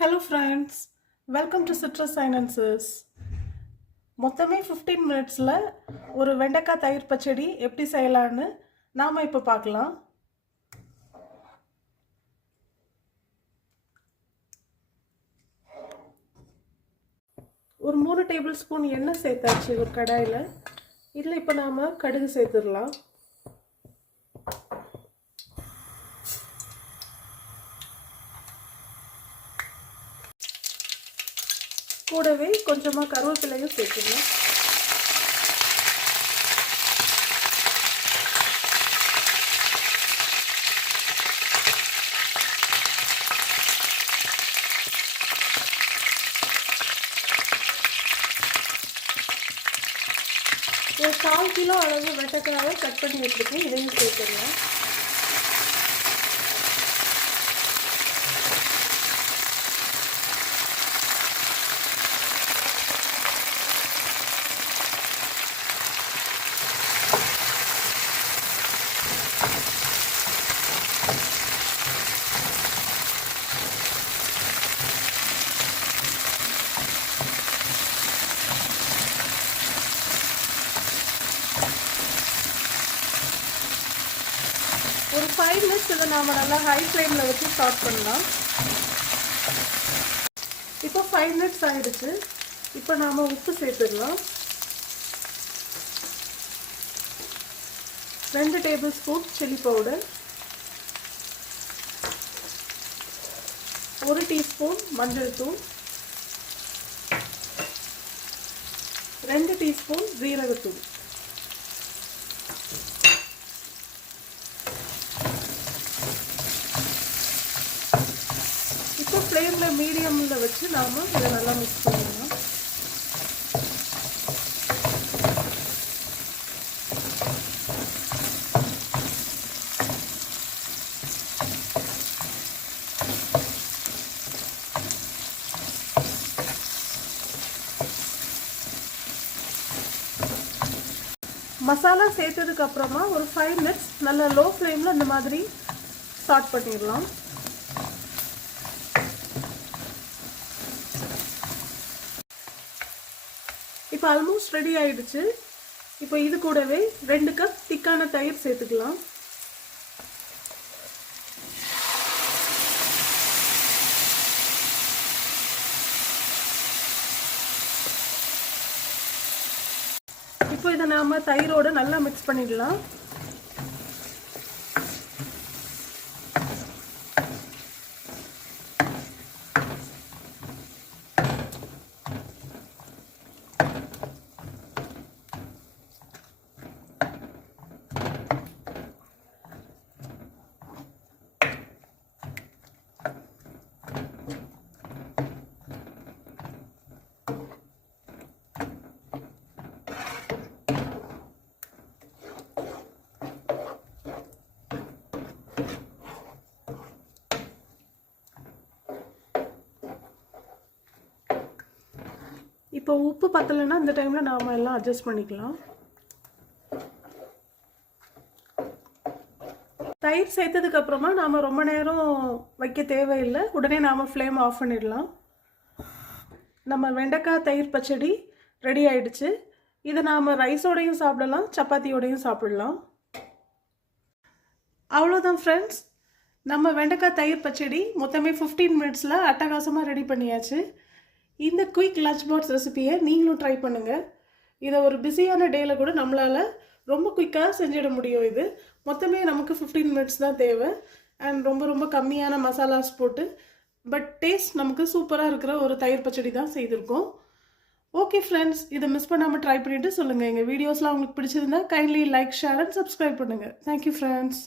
Hello friends, welcome to Citrus Finances. மொத்தமே 15 மினிட்ஸில் ஒரு வெண்டைக்காய் தயிர் பச்சடி எப்படி செய்யலான்னு நாம் இப்போ பார்க்கலாம். ஒரு 3 டேபிள் ஸ்பூன் எண்ணெய் சேர்த்தாச்சு ஒரு கடாயில். இதில் இப்போ நாம் கடுகு சேர்த்துடலாம். கூடவே கொஞ்சமாக கருவேப்பிலையும் சேர்த்துக்கலாம். ஒரு 1/4 கிலோ அளவு வெண்டைக்காயை கட் பண்ணி வச்சுருக்கேன், இதையும் சேர்த்துக்கலாம். ஒரு 5 மினிட்ஸ் இதை நாம் நல்லா ஹை ஃப்ளேமில் வச்சு ஸ்டார்ட் பண்ணலாம். இப்போ 5 மினிட்ஸ் ஆகிடுச்சு. இப்போ நாம் உப்பு சேர்த்துடலாம். 2 table spoon chilli powder, 1 teaspoon மஞ்சள் தூள், 2 டீஸ்பூன் ஜீரகத்தூள். இப்போ ஃப்ளேமில் மீடியமில் வச்சு நாம் இதை நல்லா மிக்ஸ் பண்ணிடலாம். மசாலா சேர்த்ததுக்கு அப்புறமா ஒரு 5 மினிட்ஸ் நல்லா லோ ஃப்ளேமில் இந்த மாதிரி ஸ்டார்ட் பண்ணிடலாம். இப்போ ஆல்மோஸ்ட் ரெடி ஆயிடுச்சு. இப்போ இது கூடவே 2 கப் திக்கான தயிர் சேர்த்துக்கலாம். இப்போ இதை நாம தயிரோட நல்லா மிக்ஸ் பண்ணிடலாம். இப்போ உப்பு பத்தலைன்னா இந்த டைமில் நாம் எல்லாம் அட்ஜஸ்ட் பண்ணிக்கலாம். தயிர் சேர்த்ததுக்கு அப்புறமா நாம் ரொம்ப நேரம் வைக்க தேவையில்லை, உடனே நாம் ஃப்ளேம் ஆஃப் பண்ணிடலாம். நம்ம வெண்டைக்காய் தயிர் பச்சடி ரெடி ஆயிடுச்சு. இதை நாம் ரைஸோடையும் சாப்பிடலாம், சப்பாத்தியோடையும் சாப்பிடலாம். அவ்வளோதான் ஃப்ரெண்ட்ஸ், நம்ம வெண்டைக்காய் தயிர் பச்சடி மொத்தமே 15 மினிட்ஸில் அட்டகாசமாக ரெடி பண்ணியாச்சு. இந்த குயிக் லஞ்ச் பாக்ஸ் ரெசிபியை நீங்களும் ட்ரை பண்ணுங்கள். இதை ஒரு பிஸியான டேயில் கூட நம்மளால் ரொம்ப குயிக்காக செஞ்சிட முடியும். இது மொத்தமே நமக்கு 15 மினிட்ஸ் தான் தேவை. அண்ட் ரொம்ப ரொம்ப கம்மியான மசாலாஸ் போட்டு பட் டேஸ்ட் நமக்கு சூப்பராக இருக்கிற ஒரு தயிர் பச்சடி தான் செய்திருக்கோம். ஓகே ஃப்ரெண்ட்ஸ், இதை மிஸ் பண்ணாமல் ட்ரை பண்ணிவிட்டு சொல்லுங்கள். எங்கள் வீடியோஸ்லாம் உங்களுக்கு பிடிச்சிருந்தா kindly like, share and subscribe பண்ணுங்கள். Thank you friends.